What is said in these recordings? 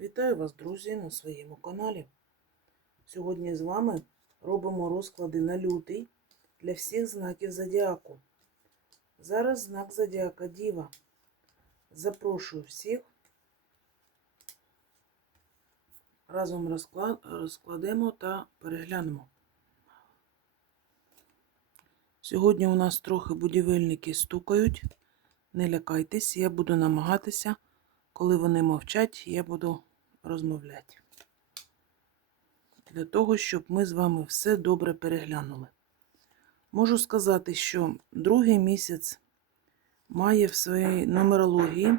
Вітаю вас, друзі, на своєму каналі. Сьогодні з вами робимо розклади на лютий для всіх знаків зодіаку. Зараз знак зодіака Діва. Запрошую всіх. Разом розклад... розкладемо та переглянемо. Сьогодні у нас трохи будівельники стукають. Не лякайтесь, я буду намагатися. Коли вони мовчать, я буду розмовляти. Для того, щоб ми з вами все добре переглянули. Можу сказати, що другий місяць має в своїй нумерології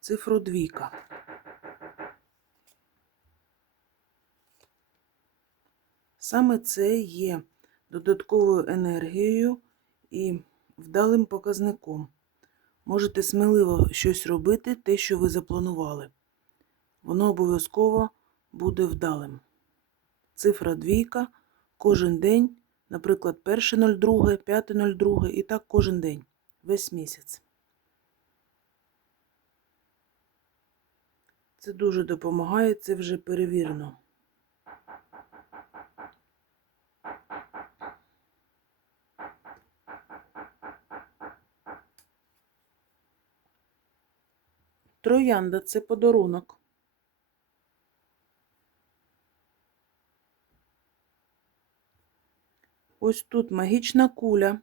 цифру двійка. Саме це є додатковою енергією і вдалим показником. Можете сміливо щось робити, те, що ви запланували. Воно обов'язково буде вдалим. Цифра двійка кожен день, наприклад, 1.02, 5.02 і так кожен день, весь місяць. Це дуже допомагає, це вже перевірено. Троянда це подарунок. Ось тут магічна куля.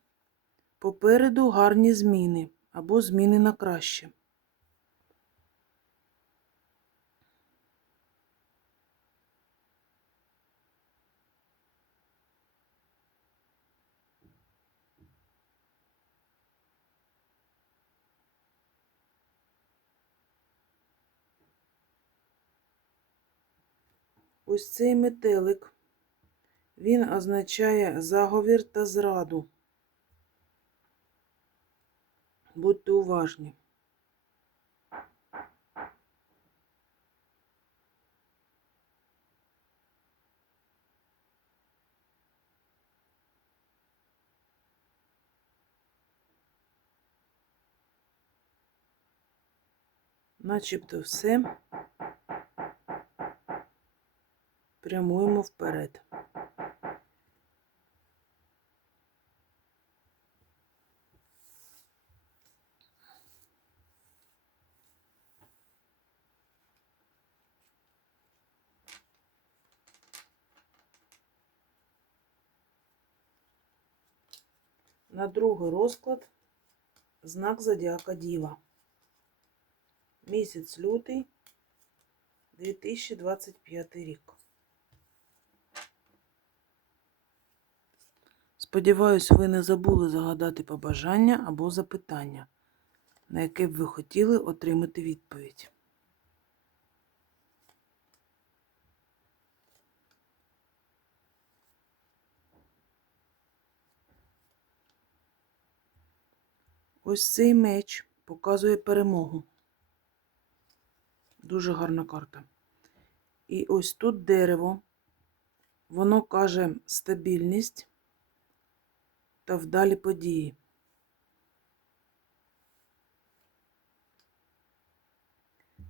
Попереду гарні зміни або зміни на краще. Ось цей метелик. Він означає заговір та зраду. Будьте уважні. Начебто все. Прямуємо вперед. На другий розклад знак Зодіака Діва. Місяць лютий 2025 рік. Сподіваюсь, ви не забули загадати побажання або запитання, на яке б ви хотіли отримати відповідь. Ось цей меч показує перемогу. Дуже гарна карта. І ось тут дерево. Воно каже стабільність та вдалі події.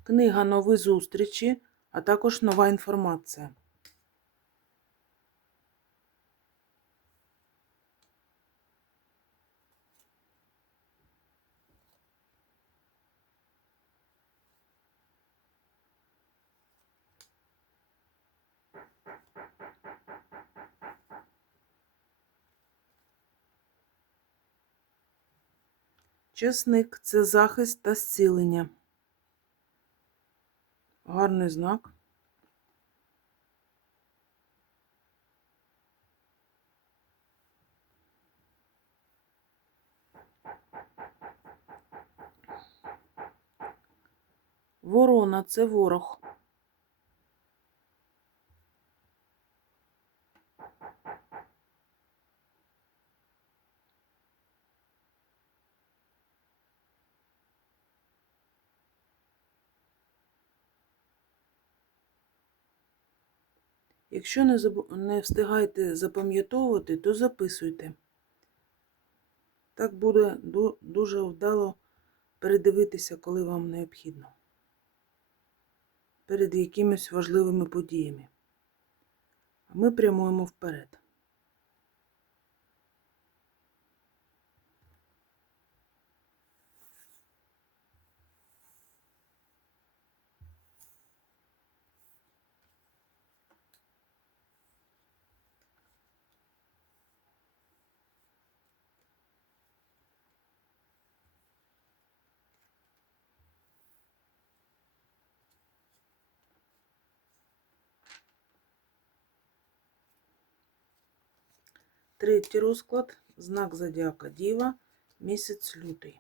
Книга Нові зустрічі, а також нова інформація. Чесник це захист та зцілення. Гарний знак. Ворона це ворог. Якщо не, заб... не встигаєте запам'ятовувати, то записуйте. Так буде ду- дуже вдало передивитися, коли вам необхідно. перед якимись важливими подіями. А ми прямуємо вперед. Третій розклад. Знак зодіака Діва. Місяць лютий.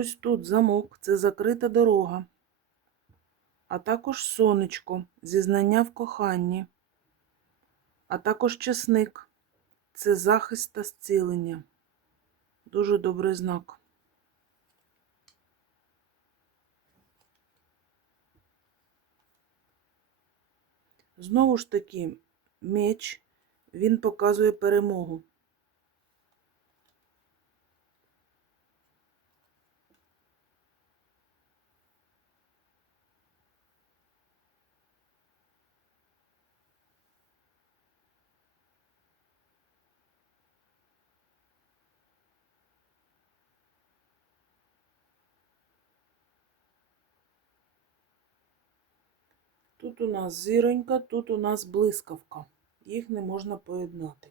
Ось тут замок це закрита дорога, а також сонечко, зізнання в коханні, а також чесник це захист та зцілення. Дуже добрий знак. Знову ж таки, меч, він показує перемогу. Тут у нас зіронька, тут у нас блискавка. Їх не можна поєднати.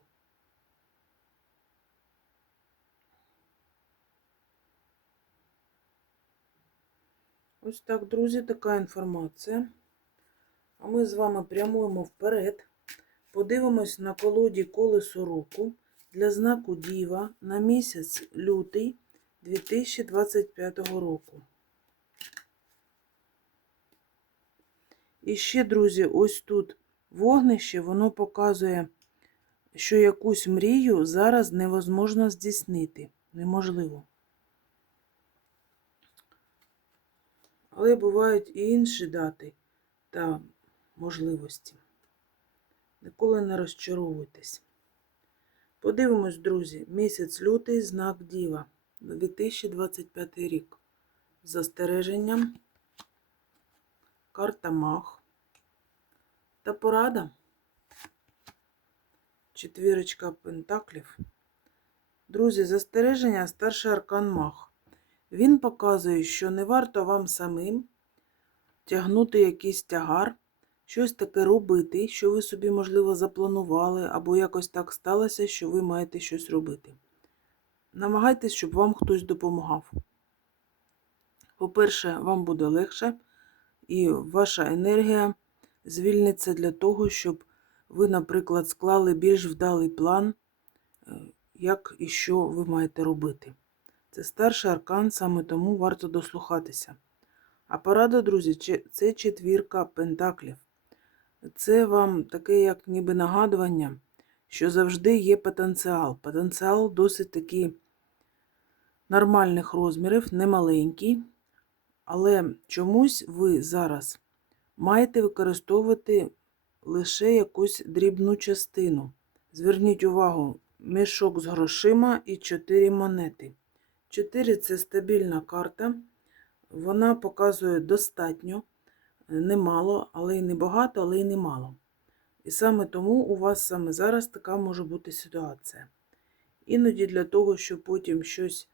Ось так, друзі, така інформація. А ми з вами прямуємо вперед. Подивимось на колоді колесо року для знаку Діва на місяць лютий 2025 року. І ще, друзі, ось тут вогнище, воно показує, що якусь мрію зараз невозможно здійснити. Неможливо. Але бувають і інші дати та можливості. Ніколи не розчаровуйтесь. Подивимось, друзі, місяць лютий, знак Діва, 2025 рік. З застереженням, карта Мах та порада. Четвірочка пентаклів. Друзі, застереження старший аркан Мах. Він показує, що не варто вам самим тягнути якийсь тягар, щось таке робити, що ви собі, можливо, запланували, або якось так сталося, що ви маєте щось робити. Намагайтесь, щоб вам хтось допомагав. По-перше, вам буде легше, і ваша енергія звільниться для того, щоб ви, наприклад, склали більш вдалий план, е, як і що ви маєте робити. Це старший аркан, саме тому варто дослухатися. А порада, друзі, це четвірка пентаклів. Це вам таке, як ніби нагадування, що завжди є потенціал. Потенціал досить таки нормальних розмірів, немаленький, але чомусь ви зараз маєте використовувати лише якусь дрібну частину. Зверніть увагу, мішок з грошима і 4 монети. 4 це стабільна карта. Вона показує достатньо, немало, але й не багато, але й немало. І саме тому у вас саме зараз така може бути ситуація. Іноді для того, щоб потім щось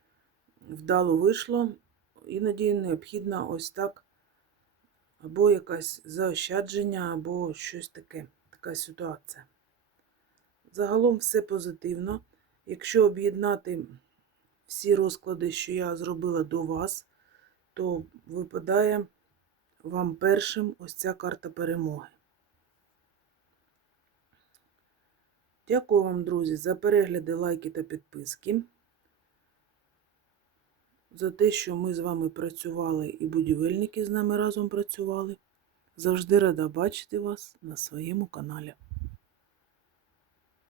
вдало вийшло, іноді необхідно ось так або якесь заощадження, або щось таке, така ситуація. Загалом все позитивно. Якщо об'єднати всі розклади, що я зробила до вас, то випадає вам першим ось ця карта перемоги. Дякую вам, друзі, за перегляди, лайки та підписки. За те, що ми з вами працювали і будівельники з нами разом працювали. Завжди рада бачити вас на своєму каналі.